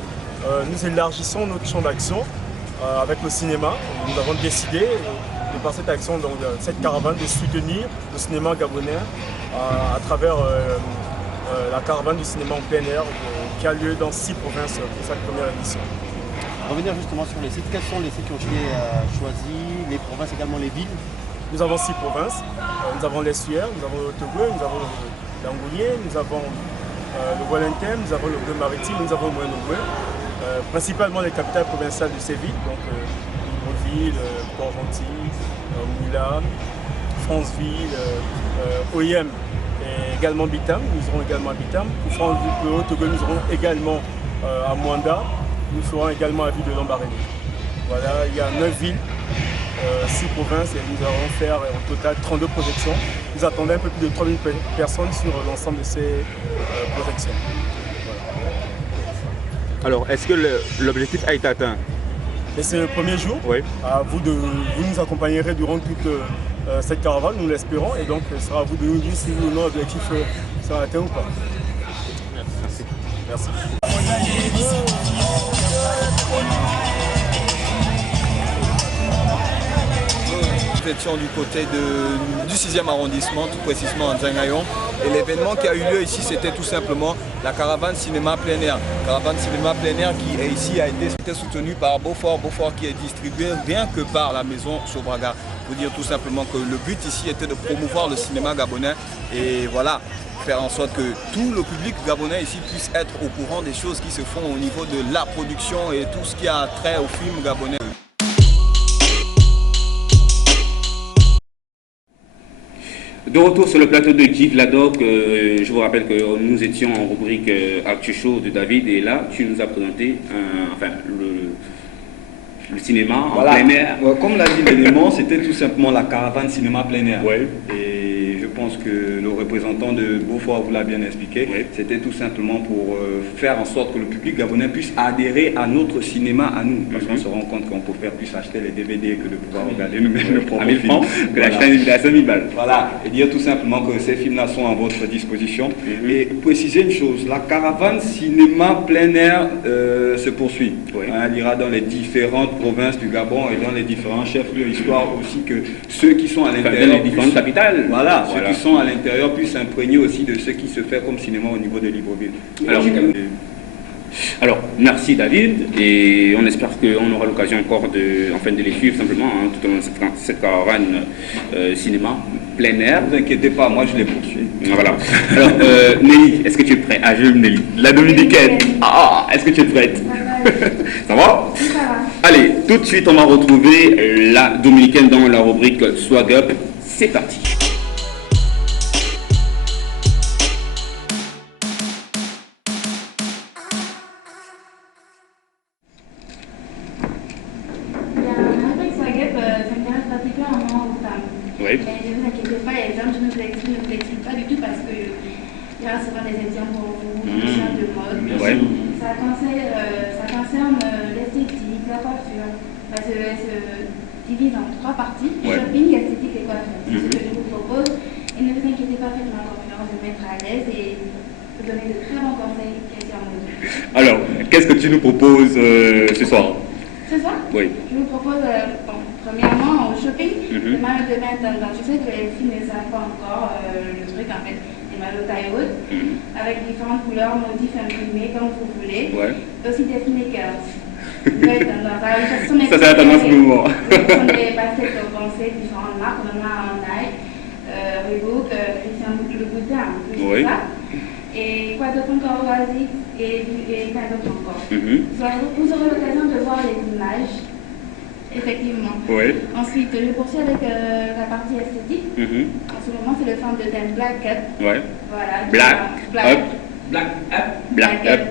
nous élargissons notre champ d'action avec le cinéma. Nous avons décidé par cette action, donc, cette caravane, de soutenir le cinéma gabonais à travers la caravane du cinéma en plein air qui a lieu dans 6 provinces pour cette première édition. Revenir justement sur les sites, quels sont les sites qui ont été choisis, les provinces, également les villes? Nous avons 6 provinces, nous avons l'Estuaire, nous avons le Togo, nous avons l'Angoulier, nous avons le Wallentem, nous avons le Bleu Maritime, nous avons le Moyen-Ogooué, principalement les capitales provinciales de ces villes, donc Libreville, Port-Gentil, Moula, Franceville, OIM et également Bitam. Nous serons également à Bitam. Pour Franceville, au Togo, nous serons également à Mwanda. Nous serons également à Ville de Lambaréné. Voilà, il y a 9 villes, 6 provinces et nous allons faire au total 32 projections. Nous attendons un peu plus de 3000 personnes sur l'ensemble de ces projections. Voilà. Alors, est-ce que l'objectif a été atteint? C'est le premier jour. Oui. Vous nous accompagnerez durant toute cette caravane, nous l'espérons, et donc ce sera à vous de nous dire si ou non l'objectif sera atteint ou pas. Merci. Merci. Nous étions du côté du 6e arrondissement, tout précisément en Zanghayon. Et l'événement qui a eu lieu ici, c'était tout simplement la caravane cinéma plein air. Caravane cinéma plein air qui est ici a été soutenue par Beaufort qui est distribué rien que par la maison Sobraga. Pour dire tout simplement que le but ici était de promouvoir le cinéma gabonais et voilà, faire en sorte que tout le public gabonais ici puisse être au courant des choses qui se font au niveau de la production et tout ce qui a trait au film gabonais. De retour sur le plateau de GIF Ladoc, je vous rappelle que nous étions en rubrique Actu Show de David et là tu nous as présenté le cinéma en plein air. Comme l'a dit l'élément, c'était tout simplement la caravane cinéma plein air. Ouais. Et je pense que le représentant de Beaufort vous l'a bien expliqué. Ouais. C'était tout simplement pour faire en sorte que le public gabonais puisse adhérer à notre cinéma à nous. Parce qu'on se rend compte qu'on préfère plus acheter les DVD que de pouvoir regarder nous-mêmes le propre film. Que l'acheter à 5000 balles. Voilà, et dire tout simplement que ces films-là sont à votre disposition. Et préciser une chose, la caravane cinéma plein air se poursuit. Elle ira dans les différentes provinces du Gabon et dans les différents chefs-lieux, histoire aussi que ceux qui sont à l'intérieur, dans les différentes capitales, ceux qui sont à l'intérieur puissent s'imprégner aussi de ce qui se fait comme cinéma au niveau de Libreville. Alors, merci David, et on espère qu'on aura l'occasion encore de les suivre simplement tout au long de cette caravane cinéma plein air. Ne vous inquiétez pas, moi je les poursuis. Voilà. Alors, Nelly, est-ce que tu es prête? Ah, je Nelly, la dominicaine. Ah, est-ce que tu es prête? Ça va? Ça va. Allez, tout de suite, on va retrouver la dominicaine dans la rubrique Swag Up. C'est parti. Oui. Ne vous inquiétez pas, les hommes, je ne vous explique pas du tout parce que faire souvent des émissions pour vous, des émissions de mode. Ouais. Ça concerne l'esthétique, la coiffure. Parce qu'elle se divise en 3 parties, shopping, esthétique et coiffure. C'est ce que je vous propose. Et ne vous inquiétez pas, faites-moi confiance, je vais mettre à l'aise et vous donner de très bons conseils question mode. Alors, qu'est-ce que tu nous proposes ce soir? Ce soir? Oui. Je vous propose, premièrement, au shopping, le maillot de bain tendance. Je sais que les filles ne savent pas encore le truc, en fait, les maillots taille haute, avec différentes couleurs, motifs imprimés, comme vous voulez. Ouais. Aussi des sneakers. Ça, c'est la tendance du moment. Ce sont des baskets pensées, différentes marques. On en a en Nike, Reebok, Christian Louboutin, tout ça. Et quoi d'autre encore, Oasis et plein d'autres encore. Vous aurez l'occasion de voir les images, effectivement. Ensuite, je poursuis avec la partie esthétique. En ce moment, c'est le centre de thème Black Up. Voilà.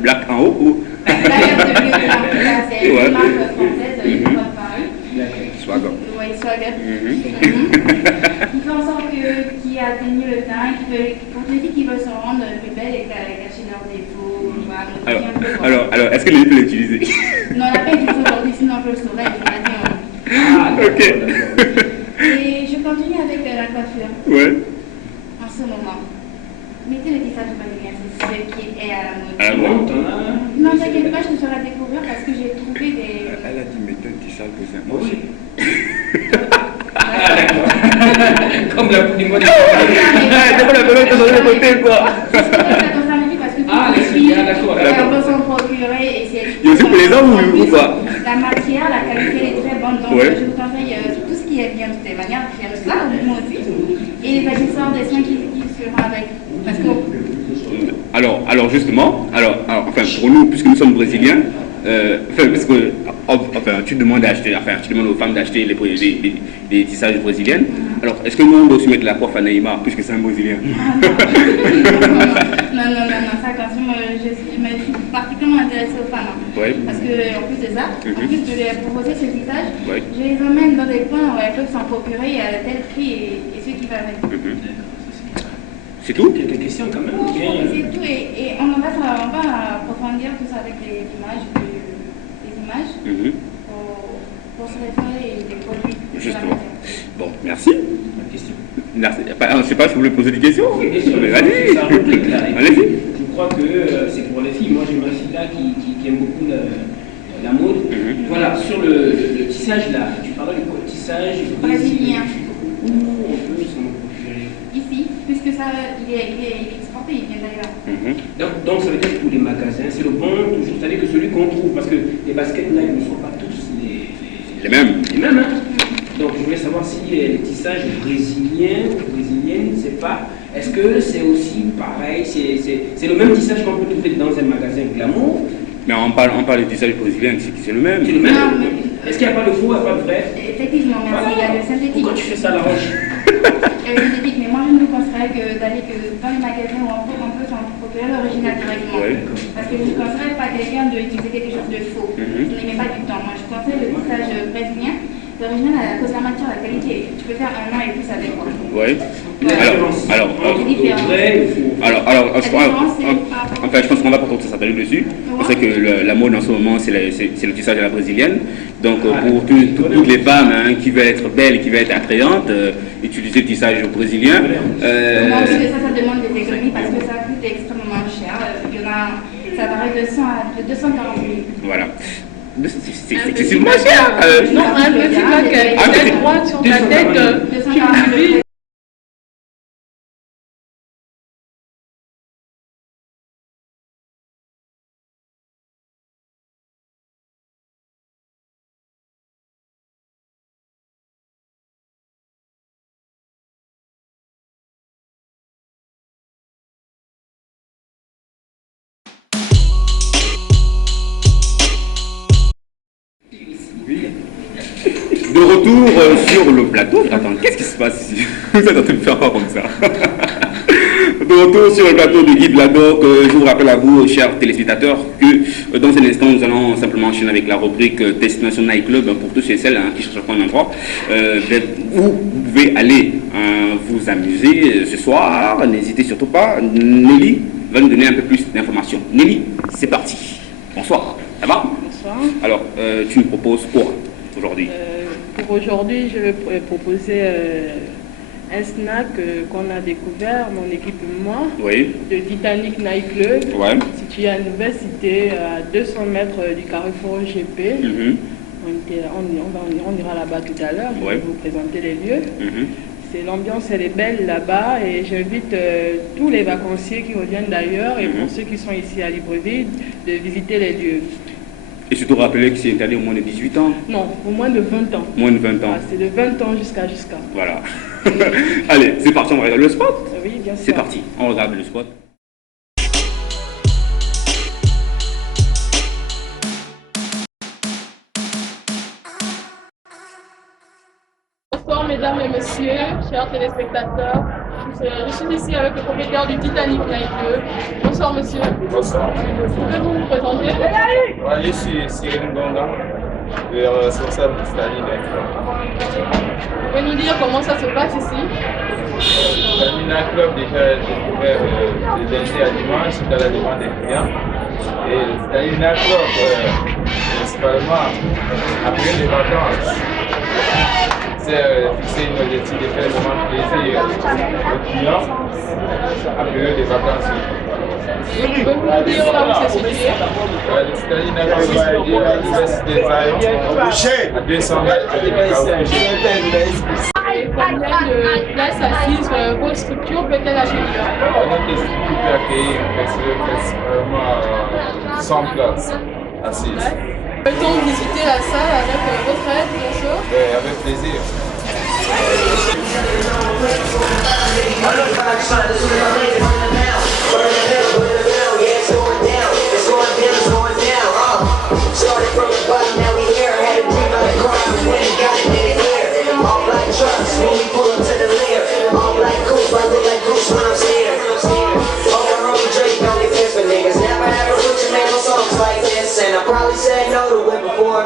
Black en haut ou Black Up de Vietnam, c'est une marque française, une fois Paris. Swag Up. Oui, Swag Up. Qui fait en sorte qui atténue le teint, pour les filles qui veulent se rendre plus belles et cacher leurs défauts. Alors, est-ce que les peut l'utiliser? Non, on n'a pas utilisé aujourd'hui, sinon je le saurais. Ok. Et je continue avec la coiffure. En ce moment. Mettez le tissage brésilien, c'est ce qui est à la mode. Non, t'inquiète pas, je te ferai découvrir parce que j'ai trouvé des... Elle a dit mettez le tissage brésilien. Moi aussi. Comme la poule du monde. D'abord la colonne de l'autre côté, quoi. Parce que toutes les filles, elles vont s'en procurer et c'est... Il y a aussi pour les hommes ou quoi? La matière, la qualité est très bonne, donc je vous conseille tout ce qui est bien de toutes les manières, bien cela, moi aussi. Et les accessoires des soins qui seront avec. Parce que... Alors justement, enfin pour nous, puisque nous sommes brésiliens, parce que tu demandes aux femmes d'acheter des tissages brésiliennes. Alors est-ce que nous on doit aussi mettre la coiffe à Neymar puisque c'est un brésilien? Non, ça consomme, je suis particulièrement intéressée aux femmes. Parce que en plus de ça, en plus de leur proposer ce tissage, je les emmène dans des coins où elles peuvent s'en procurer à tel prix et ce qui va avec. C'est tout? Quelques questions quand même. C'est tout et on va approfondir tout ça avec des images pour se référer des produits. Justement. Bon, merci. Merci. Je ne sais pas si vous voulez poser des questions. Allez-y. Je crois que c'est pour les filles. Moi, j'ai ma fille là qui aime beaucoup la mode. Voilà, sur le tissage là, tu parlais du tissage brésilien. Où on peut s'en procurer? Ici, puisque ça, il est exporté, il vient d'ailleurs. Donc ça veut dire que pour les magasins, c'est le bon, toujours, c'est-à-dire que celui qu'on trouve, parce que les baskets là, ils ne sont pas tous les mêmes. Les mêmes, hein. Donc je voulais savoir si les tissages brésiliens ou brésiliennes, c'est pas. Est-ce que c'est aussi pareil, c'est le même tissage qu'on peut trouver dans un magasin Glamour? Mais on parle du tissage brésilien, c'est le même. C'est le même. Est-ce qu'il n'y a pas de faux, il n'y a pas de vrai? Effectivement, merci. Il y a le synthétique. Pourquoi tu fais ça à la roche? Synthétique, mais moi je ne vous conseillerais que d'aller dans les magasins où on peut s'en procurer l'original directement. Parce que je ne conseillerais pas à quelqu'un d'utiliser quelque chose de faux. Je n'aimais pas du temps. Moi je conseille le tissage brésilien. L'original, à cause de la matière, la qualité, tu peux faire 1 an et plus avec moi. Enfin, je pense qu'on va pas trop s'attarder dessus. On sait que la mode en ce moment, c'est le tissage à la brésilienne. Donc, pour toutes les femmes qui veulent être belles, qui veulent être attrayantes, utiliser le tissage brésilien. Ça demande des économies parce que ça coûte extrêmement cher. Ça varie de 100 à 240 000. Voilà. C'est moins cher. Non, un petit paquet. Tête droite sur ta tête, tu l'utilises. De retour sur le plateau. Attends, qu'est-ce qui se passe ici? Vous êtes en train de faire quoi comme ça? De retour sur le plateau de Guy Vladoc, je vous rappelle à vous, chers téléspectateurs, que dans un instant, nous allons simplement enchaîner avec la rubrique Destination Night Club pour tous ceux et celles qui cherchent un endroit où vous pouvez aller vous amuser ce soir. N'hésitez surtout pas. Nelly va nous donner un peu plus d'informations. Nelly, c'est parti. Bonsoir. Ça va? Bonsoir. Alors, tu nous proposes quoi aujourd'hui? Pour aujourd'hui, je vais proposer un snack qu'on a découvert, mon équipe et moi, de Titanic Night Club, situé à l'université à 200 mètres du Carrefour GP. On ira là-bas tout à l'heure, je vais vous présenter les lieux. L'ambiance elle est belle là-bas et j'invite tous les vacanciers qui reviennent d'ailleurs et pour ceux qui sont ici à Libreville de visiter les lieux. Et surtout rappeler que c'est interdit au moins de 18 ans. Non, au moins de 20 ans. Moins de 20 ans. C'est de 20 ans jusqu'à. Voilà. Allez, c'est parti, on regarde le spot. Oui, bien sûr. C'est parti, on regarde le spot. Bonsoir mesdames et messieurs, chers téléspectateurs. Je suis ici avec le propriétaire du Titanic Night Club. Bonsoir monsieur. Bonsoir. Pouvez-vous vous présenter? Je suis Cyril Ngonga, le responsable du Titanic Night Club. Vous pouvez nous dire comment ça se passe ici? Le Titanic Night Club, déjà, j'ai ouvert le lundi à dimanche suite à la demande des clients. Et le Titanic Night Club, principalement, après les vacances, fixer une objectif de faire vraiment plaisir aux clients à période des vacances. Pouvez-vous dire là où c'est situé? Le Titanic Night Club est situé à l'université de Zion, à 200 mètres de Carrefour. Combien de places assises votre structure peut-elle accueillir? Notre structure peut accueillir principalement 100 places assises. Peut-on visiter la salle avec votre aide, bien sûr? Avec plaisir. And I probably said no to it before,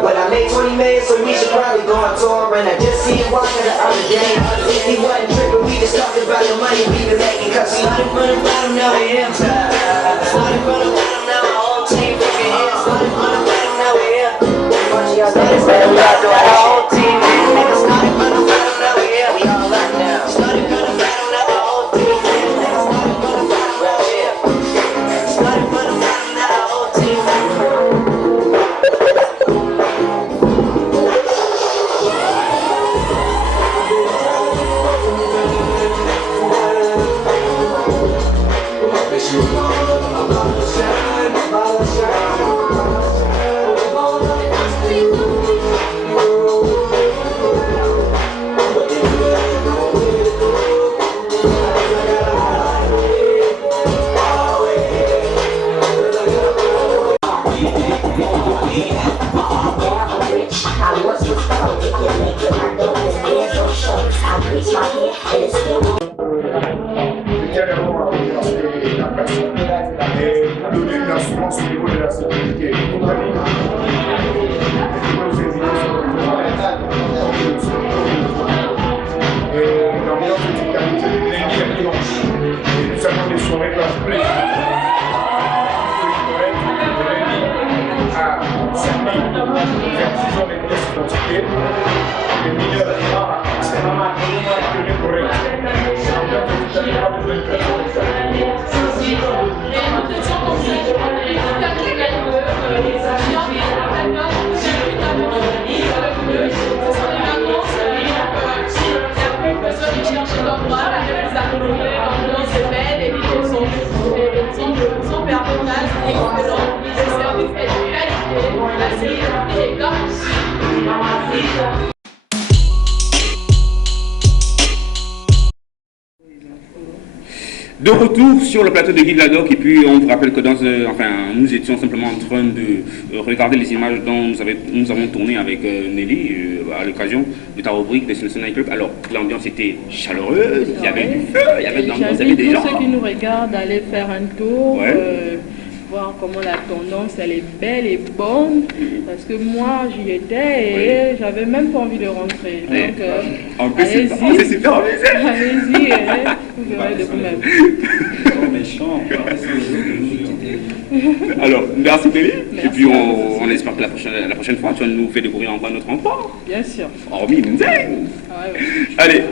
but I made 20 million, so we should probably go on tour. And I just seen him walking the other day. He wasn't tripping, we just talked about the money we been making. Cause started from the bottom, now we here. Started from the bottom, now my whole team freaking here. Started from the bottom, now we here. Started from the bottom, now my whole team freaking. Started from the bottom, now we here. We all up now. Started from the bottom, now my whole team freaking. Started from the bottom, now we here. Started from the bottom, now my whole team freaking. Donner une assurance au niveau de la sécurité et de compagnie. L'ambiance est qualité de lundi à dimanche. Et nous avons des soirées pleines. De lundi à samedi, vers 6h les pièces identifiées. Les mineurs, c'est normal, c'est correct. L'ambiance est pas besoin de faire. De retour sur le plateau de Guy Ladoc, et puis on vous rappelle que nous étions simplement en train de regarder les images dont nous avons tourné avec Nelly à l'occasion de ta rubrique Destination Night Club. Alors, l'ambiance était chaleureuse, il y avait du feu, il y avait de l'ambiance, il y avait des gens. Tous ceux qui nous regardent aller faire un tour, ouais. Voir comment la tendance elle est belle et bonne, parce que moi j'y étais et j'avais même pas envie de rentrer. Donc allez-y, c'est super amusé. Allez-y, vous verrez de vous-même. Alors, merci Nelly. Et puis on espère que la prochaine fois tu vas nous faire découvrir encore notre endroit. Bien sûr. Hormis Mzeng. Allez.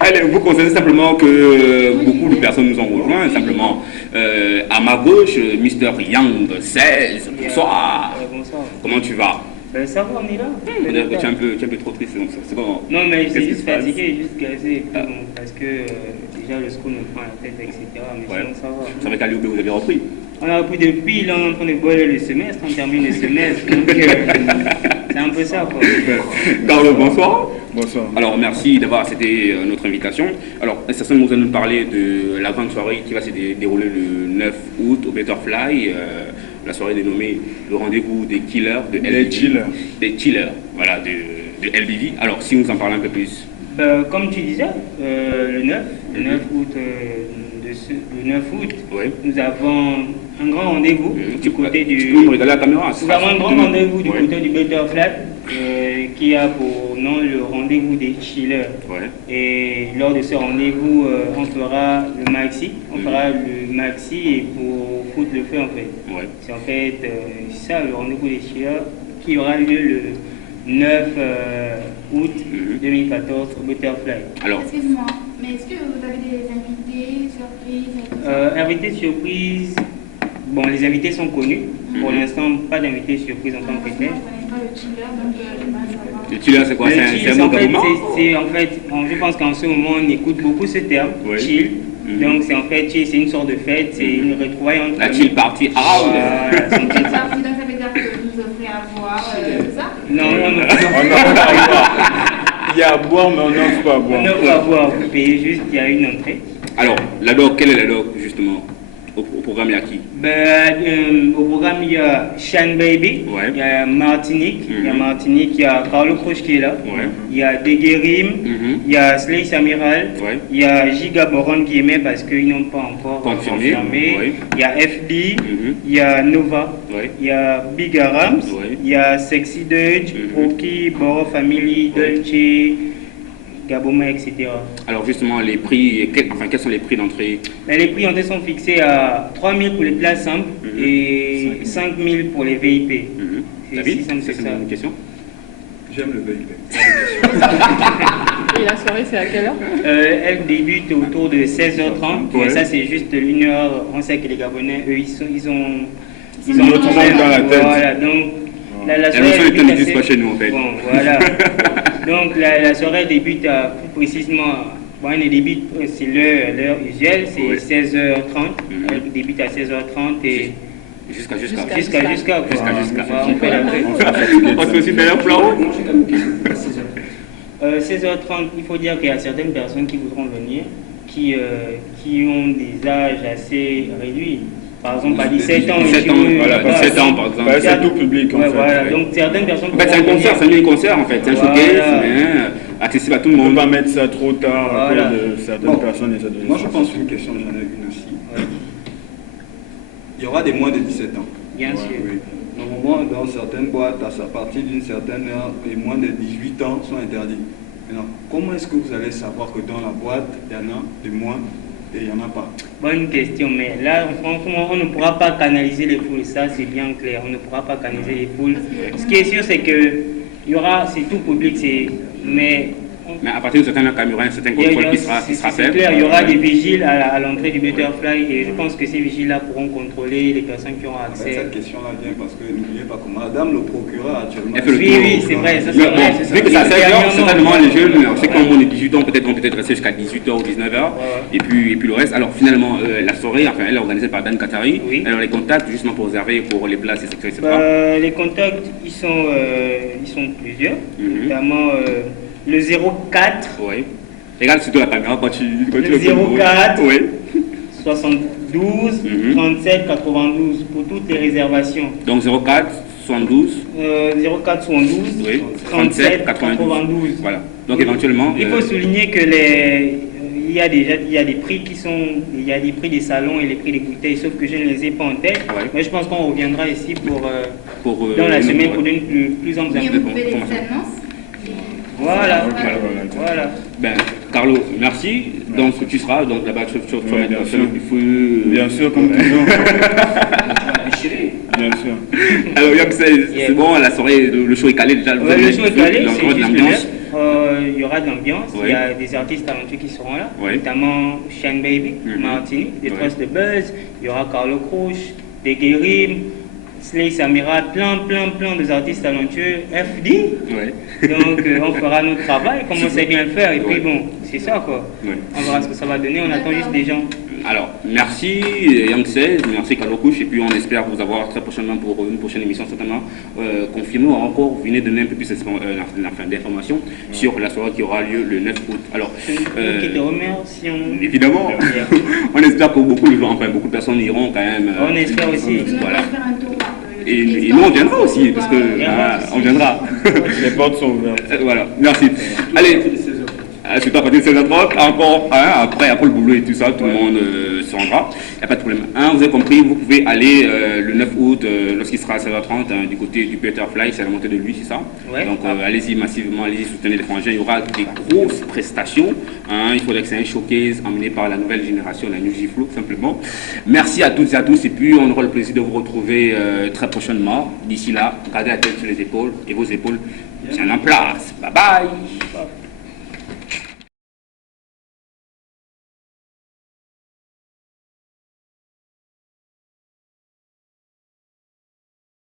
Allez, vous constatez simplement que beaucoup de personnes nous ont rejoints. Simplement, à ma gauche, Mr. Yang 16. Bonsoir. Bonsoir. Comment tu vas? Ça va, on est là. Tu es un peu trop triste, donc c'est bon. Non, mais je suis juste fatigué, juste gazé. Parce que déjà le school me prend la tête, etc. Mais sinon, ça va. C'est vrai qu'à l'UB, vous avez repris? On a repris depuis, là, on est en train de boire le semestre, on termine le semestre. Donc, c'est un peu ça, quoi. Carlo, bonsoir. Bonsoir. Alors, merci d'avoir accepté notre invitation. Alors, certainement, vous allez nous parler de la grande soirée qui va se dérouler le 9 août au Butterfly. La soirée dénommée le rendez-vous des killers de LBV. Des killers, voilà, de LBV. Alors, si vous en parlez un peu plus. Comme tu disais, le 9 août, nous avons un grand rendez-vous du côté du... Tu peux me regarder la caméra. Nous avons un grand rendez-vous du côté du Butterfly qui a pour nom le rendez-vous des chillers. Et lors de ce rendez-vous, on fera le maxi. On fera le maxi et pour foutre le feu en fait. C'est en fait ça le rendez-vous des chillers qui aura lieu le 9 août 2014 au Butterfly. Alors, excuse-moi, mais est-ce que vous avez des invités surprises? Invités surprises, bon, les invités sont connus. Pour l'instant, pas d'invités surprises en tant que tel. Le chiller, c'est quoi? C'est un mot d'abonnement? En fait, je pense qu'en ce moment, on écoute beaucoup ce terme, chill. Donc, c'est en fait, chill, c'est une sorte de fête, c'est une retrouvaille entre... La chill party, donc ça veut dire que vous offrez à boire, ça? Non, on n'offre pas à boire. Il y a à boire, mais on n'offre pas à boire. On n'offre pas à boire, vous payez juste, il y a une entrée. Alors, la doc, quelle est la doc, justement? Au programme, il y a qui? Au programme, il y a Shan Baby, il y a Martinique, il y a Carlo Croche qui est là, il y a Deguerim, il y a Slace Amiral, il y a Giga Boron qui aimait parce qu'ils n'ont pas encore confirmé, il y a FD, il y a Nova, il y a Big Arams, il y a Sexy Dutch, Proki, Boro Family, Dolce, Gaboma, etc. Alors justement, les prix, quels sont les prix d'entrée? Les prix d'entrée sont fixés à 3 000 pour les places simples et 5 000 pour les VIP. David, c'est une question? J'aime le VIP. Et la soirée, c'est à quelle heure? Elle débute autour de 16h30. Et ça, c'est juste une heure. On sait que les Gabonais, eux, ils ont notre monde dans la tête. Voilà, donc la soirée débute pas chez nous, en fait. Bon, voilà. Donc la soirée débute plus précisément, bon, elle débute, c'est l'heure usuelle, c'est 16h30. Elle débute à 16h30 et jusqu'à. On fait la fête. On se fait aussi d'ailleurs plan. 16h30, il faut dire qu'il y a certaines personnes qui voudront venir, qui ont des âges assez réduits. Par exemple, à 17 ans, voilà, 17 ans par exemple. C'est tout public en fait. Voilà. Donc certaines personnes. En fait, c'est un concert, c'est un concert en fait, c'est un showcase, accessible à tout le monde. On ne peut pas mettre ça trop tard à cause de certaines personnes et certaines. Moi je pense une question, j'en ai une aussi. Il y aura des moins de 17 ans. Bien sûr. Oui. Normalement, dans certaines boîtes, à partir d'une certaine heure, les moins de 18 ans sont interdits. Maintenant, comment est-ce que vous allez savoir que dans la boîte, il y en a de moins et il n'y en a pas? Bonne question, mais là, franchement, on ne pourra pas canaliser les foules, ça c'est bien clair, on ne pourra pas canaliser les foules. Ce qui est sûr, c'est que il y aura, c'est tout public, mais à partir de certains caméras, un certain contrôle qui sera fait. C'est clair, il y aura des vigiles à l'entrée du Butterfly et je pense que ces vigiles-là pourront contrôler les personnes qui auront accès. Cette question-là vient parce que n'oubliez pas que madame le procureur actuellement. Oui, c'est vrai, ça c'est vrai. Vu que ça 16h, certainement les jeunes, c'est quand on est 18 ans, peut-être vont rester jusqu'à 18h ou 19h, et puis le reste. Alors finalement, la soirée, enfin, elle est organisée par Dan Katari. Alors les contacts, justement pour réserver pour les places, etc. Les contacts, ils sont plusieurs, notamment le 04 Regarde surtout la caméra quand tu le 04 oui. 72 37 92 pour toutes les réservations. Donc 04 72 04 72 oui. 37 92. Voilà. Donc éventuellement. Il faut souligner que il y a des prix il y a des prix des salons et les prix des bouteilles, sauf que je ne les ai pas en tête. Ouais. Mais je pense qu'on reviendra ici dans la semaine pour donner plus ample d'informations. Voilà. Ben, Carlo, merci. Donc tu seras donc là-bas, tu vas mettre il faut. Bien sûr, comme toujours. Bien sûr. Alors Young, c'est bon, la soirée, le show est calé déjà. Le show est calé, il y aura de l'ambiance. Il y aura de l'ambiance. Il y a des artistes talentueux qui seront là, notamment Shane Baby, Martinique, des Traces de Buzz. Il y aura Carlo Crouch, Deguerim, Slay Samira, plein de artistes talentueux, FD. Donc on fera notre travail, comme on sait bien le faire. Et puis bon, c'est ça quoi. On verra ce que ça va donner, on attend juste des gens. Alors, merci Young 16, merci Carlo Crouch, et puis on espère vous avoir très prochainement pour une prochaine émission certainement confirmée ou encore vous venez donner un peu plus d'informations sur la soirée qui aura lieu le 9 août. Alors, qui te remercions. Évidemment, on espère que beaucoup de gens, enfin beaucoup de personnes iront quand même. On espère aussi. Voilà. Et nous on viendra aussi, parce que on viendra. Les portes sont ouvertes. Voilà, merci. Allez. C'est à partir de 16h30, encore après le boulot et tout ça, tout le monde se rendra, il n'y a pas de problème. Vous avez compris, vous pouvez aller le 9 août, lorsqu'il sera à 16h30, du côté du Butterfly, c'est la montée de lui, c'est ça. Donc allez-y massivement, allez-y soutenir les frangins, il y aura des grosses prestations. Il faudrait que c'est un showcase emmené par la nouvelle génération, la New Giflo, simplement. Merci à toutes et à tous, et puis on aura le plaisir de vous retrouver très prochainement. D'ici là, gardez la tête sur les épaules et vos épaules. Tiens en place. Bye bye.